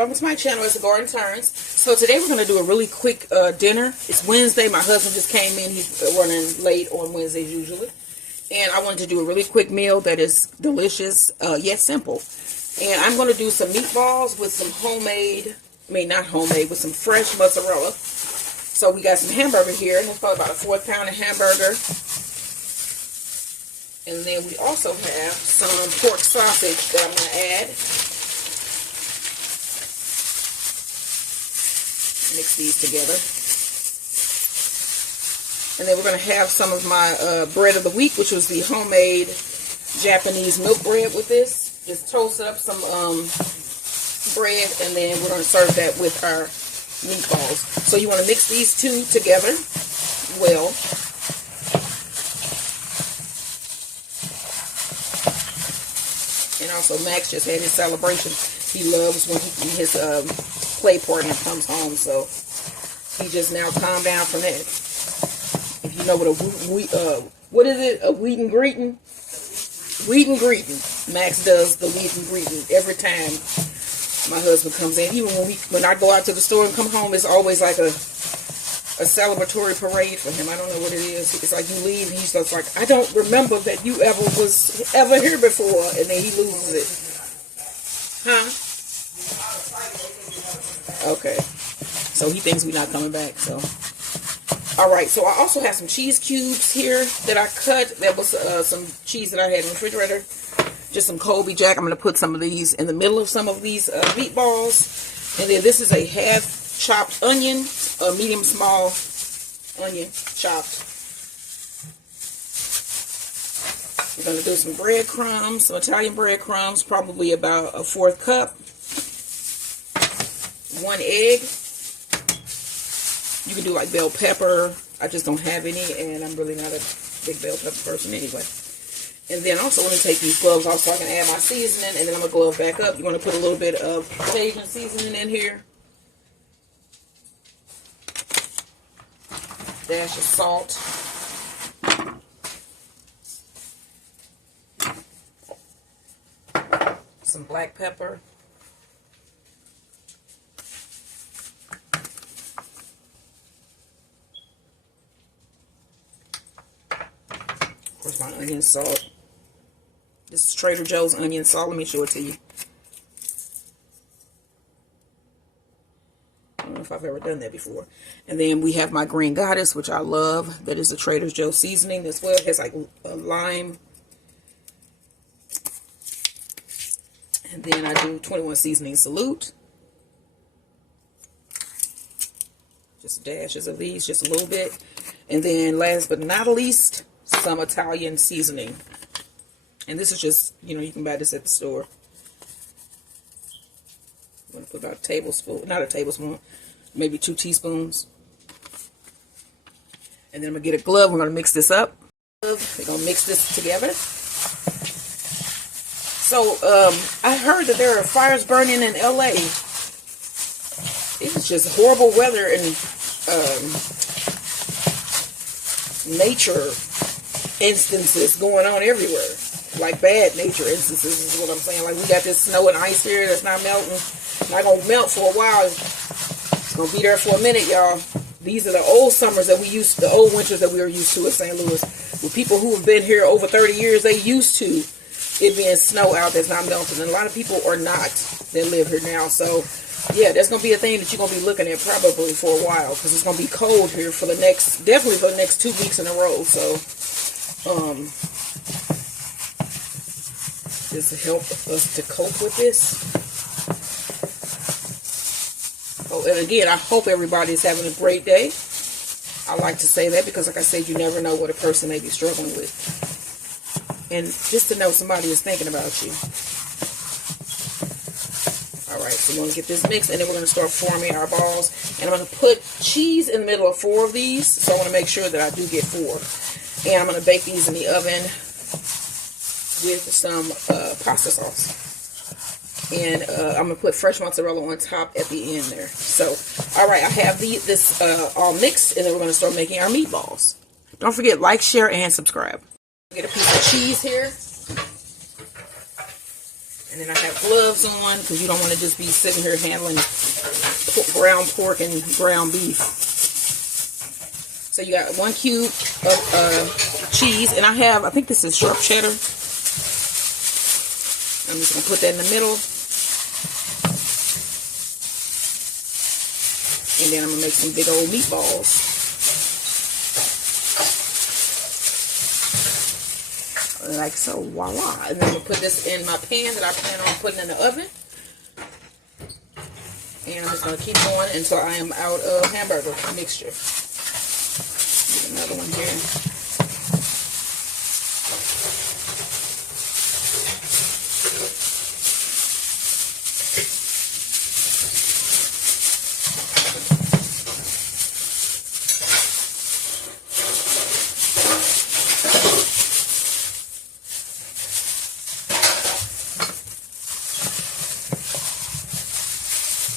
welcome to my channel. It's the Garden Turns. So today we're going to do a really quick dinner. It's Wednesday. My husband just came in. He's running late on Wednesdays usually. And I wanted to do a really quick meal that is delicious, yet simple. And I'm going to do some meatballs with some homemade, not homemade, with some fresh mozzarella. So we got some hamburger here. And it's probably about a 4th pound of hamburger. And then we also have some pork sausage that I'm going to add. Mix these together. And then we're going to have some of my bread of the week, which was the homemade Japanese milk bread with this. Just toast up some bread, and then we're going to serve that with our meatballs. So you want to mix these two together well. And also Max just had his celebration. He loves when his play partner comes home, so he just now calmed down from that. If you know what what is it? A weed and greeting? Weed and greeting. Max does the weed and greeting every time my husband comes in. Even when I go out to the store and come home, it's always like a celebratory parade for him. I don't know what it is. It's like you leave and he's just like, I don't remember that you was ever here before, and then he loses it. Huh? Okay. So he thinks we're not coming back. So, all right. So I also have some cheese cubes here that I cut. That was some cheese that I had in the refrigerator. Just some Colby Jack. I'm going to put some of these in the middle of some of these meatballs. And then this is a half chopped onion, a medium small onion chopped. We're going to do some breadcrumbs, some Italian breadcrumbs, probably about a 4th cup. 1 egg. You can do like bell pepper. I just don't have any, and I'm really not a big bell pepper person anyway. And then also, let me take these gloves off so I can add my seasoning, and then I'm going to glove back up. You want to put a little bit of Cajun seasoning in here. Dash of salt. Some black pepper. Of course, my onion salt. This is Trader Joe's onion salt. Let me show it to you. I don't know if I've ever done that before. And then we have my green goddess, which I love. That is a Trader Joe's seasoning as well. It has like a lime. And then I do 21 seasoning salute. Just dashes of these, just a little bit. And then last but not least, some Italian seasoning. And this is just, you can buy this at the store. I'm going to put about a tablespoon, not a tablespoon, maybe 2 teaspoons. And then I'm going to get a glove. We're going to mix this up. We're going to mix this together. So, I heard that there are fires burning in LA. It's just horrible weather and nature instances going on everywhere. Like bad nature instances is what I'm saying. Like we got this snow and ice here that's not melting. Not going to melt for a while. It's going to be there for a minute, y'all. These are the old summers that the old winters that we were used to in St. Louis. With people who have been here over 30 years, they used to it being snow out that's not melting. And a lot of people are not that live here now. So, yeah, that's going to be a thing that you're going to be looking at probably for a while. Because it's going to be cold here for definitely for the next 2 weeks in a row. So, just to help us to cope with this. Oh, and again, I hope everybody is having a great day. I like to say that because, like I said, you never know what a person may be struggling with. And just to know somebody is thinking about you. Alright, so we're going to get this mixed, and then we're going to start forming our balls. And I'm going to put cheese in the middle of 4 of these, so I want to make sure that I do get 4. And I'm going to bake these in the oven with some pasta sauce. And I'm going to put fresh mozzarella on top at the end there. So, alright, I have this all mixed, and then we're going to start making our meatballs. Don't forget, like, share, and subscribe. Get a piece of cheese here. And then I have gloves on because you don't want to just be sitting here handling ground pork and ground beef. So you got 1 cube of cheese, and I think this is sharp cheddar. I'm just going to put that in the middle. And then I'm going to make some big old meatballs. Like so, voila. And then I'm going to put this in my pan that I plan on putting in the oven. And I'm just going to keep going until I am out of hamburger mixture. Get another one here.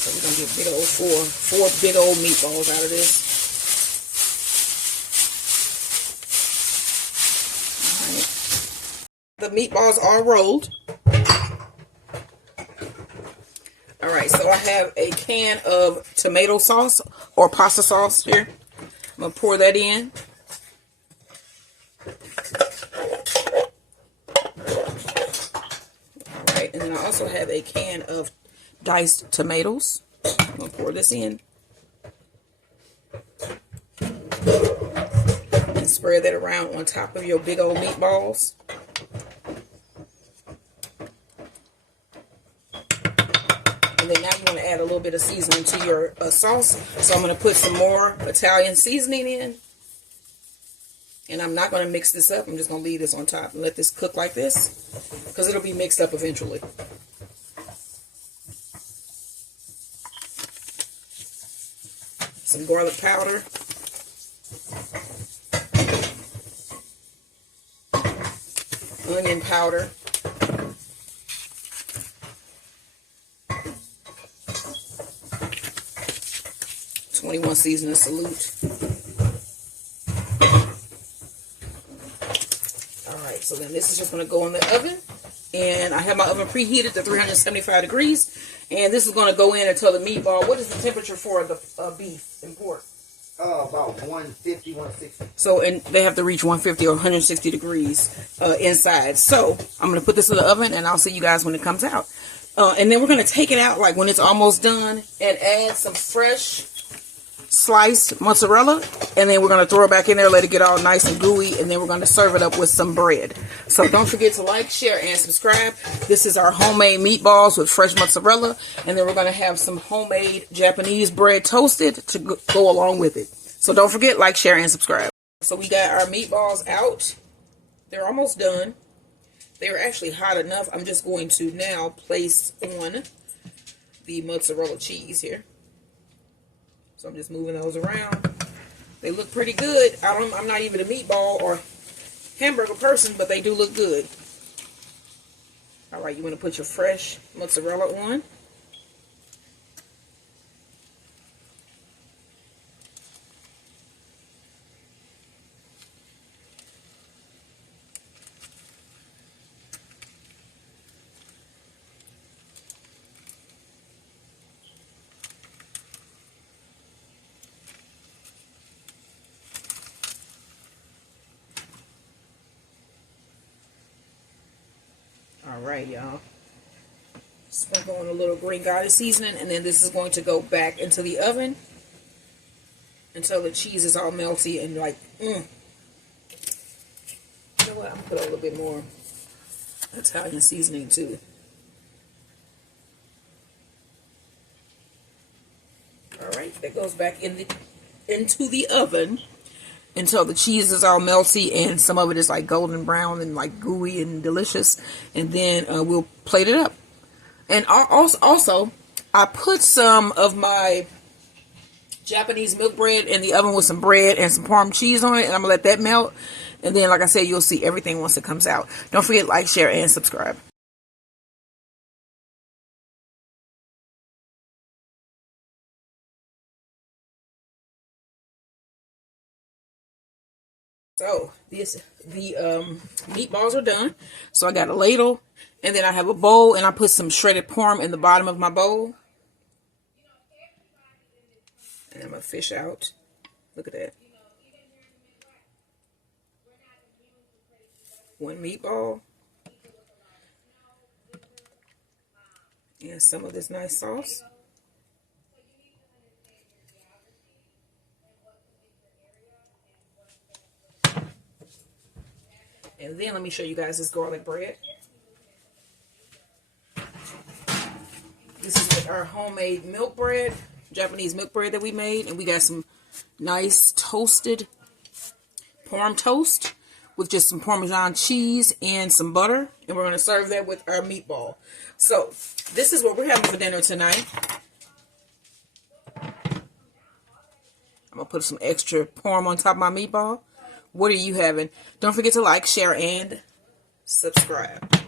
So we're going to get big old four big old meatballs out of this. The meatballs are rolled. Alright, so I have a can of tomato sauce or pasta sauce here. I'm going to pour that in. Alright, and then I also have a can of diced tomatoes. I'm going to pour this in. And spread that around on top of your big old meatballs. And then now you want to add a little bit of seasoning to your sauce. So I'm going to put some more Italian seasoning in. And I'm not going to mix this up. I'm just going to leave this on top and let this cook like this, because it'll be mixed up eventually. Some garlic powder. Onion powder. #21 seasoning salute. Alright, so then this is just going to go in the oven. And I have my oven preheated to 375 degrees. And this is going to go in until the meatball. What is the temperature for the beef and pork? About 150, 160. So, and they have to reach 150 or 160 degrees inside. So, I'm going to put this in the oven, and I'll see you guys when it comes out. And then we're going to take it out, like when it's almost done, and add some fresh sliced mozzarella. And then we're going to throw it back in there, let it get all nice and gooey, and then we're going to serve it up with some bread. So, don't forget to like, share, and subscribe. This is our homemade meatballs with fresh mozzarella. And then we're going to have some homemade Japanese bread toasted to go along with it. So don't forget, like, share, and subscribe. So we got our meatballs out. They're almost done. They are actually hot enough. I'm just going to now place on the mozzarella cheese here. So I'm just moving those around. They look pretty good. I'm not even a meatball or hamburger person, but they do look good. All right, you want to put your fresh mozzarella on. Alright, y'all. Sprinkle on a little green garlic seasoning, and then this is going to go back into the oven until the cheese is all melty and like, You know what? I'm going to put a little bit more Italian seasoning too. Alright, that goes back into the oven until the cheese is all melty and some of it is like golden brown and like gooey and delicious. And then we'll plate it up. And also, I put some of my Japanese milk bread in the oven with some bread and some Parm cheese on it. And I'm going to let that melt. And then, like I said, you'll see everything once it comes out. Don't forget, like, share, and subscribe. So the meatballs are done. So I got a ladle, and then I have a bowl, and I put some shredded parm in the bottom of my bowl. And I'm gonna fish out. Look at that. One meatball. And some of this nice sauce. And then let me show you guys this garlic bread. This is with our homemade milk bread, Japanese milk bread that we made. And we got some nice toasted Parm toast with just some Parmesan cheese and some butter. And we're going to serve that with our meatball. So this is what we're having for dinner tonight. I'm going to put some extra Parm on top of my meatball. What are you having? Don't forget to like, share, and subscribe.